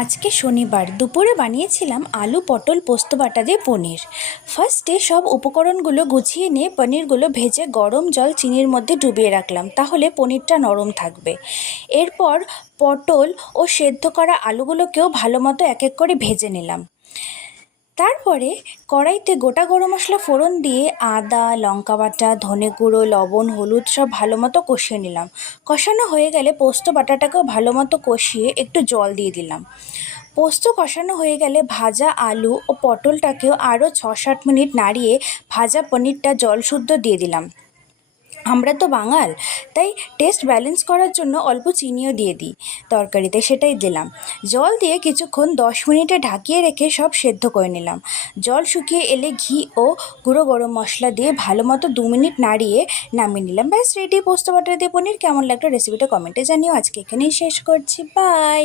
আজকে শনিবার দুপুরে বানিয়েছিলাম আলু পটল পোস্ত বাটা দিয়ে পনির। ফার্স্টে সব উপকরণগুলো গুছিয়ে নিয়ে পনিরগুলো ভেজে গরম জল চিনির মধ্যে ডুবিয়ে রাখলাম, তাহলে পনিরটা নরম থাকবে। এরপর পটল ও সেদ্ধ করা আলুগুলোকেও ভালো মতো এক এক করে ভেজে নিলাম। তারপরে কড়াইতে গোটা গরম মশলা ফোড়ন দিয়ে আদা লঙ্কা বাটা ধনে গুঁড়ো লবণ হলুদ সব ভালো মতো কষিয়ে নিলাম। কষানো হয়ে গেলে পোস্ত বাটাটাকেও ভালো মতো কষিয়ে একটু জল দিয়ে দিলাম। পোস্ত কষানো হয়ে গেলে ভাজা আলু ও পটলটাকেও আরও 6-7 মিনিট নাড়িয়ে ভাজা পনিরটা জল শুদ্ধ দিয়ে দিলাম। আমরা তো বাঙাল, তাই টেস্ট ব্যালেন্স করার জন্য অল্প চিনিও দিয়ে দিই তরকারিতে, সেটাই দিলাম। জল দিয়ে কিছুক্ষণ 10 মিনিটে ঢাকিয়ে রেখে সব সেদ্ধ করে নিলাম। জল শুকিয়ে এলে ঘি ও গুঁড়ো গরম মশলা দিয়ে ভালো মতো 2 মিনিট নাড়িয়ে নামিয়ে নিলাম। ব্যাস রেডি পোস্ত বাটা দিয়ে পনির। কেমন লাগলো রেসিপিটা কমেন্টে জানিও। আজকে এখানেই শেষ করছি, বাই।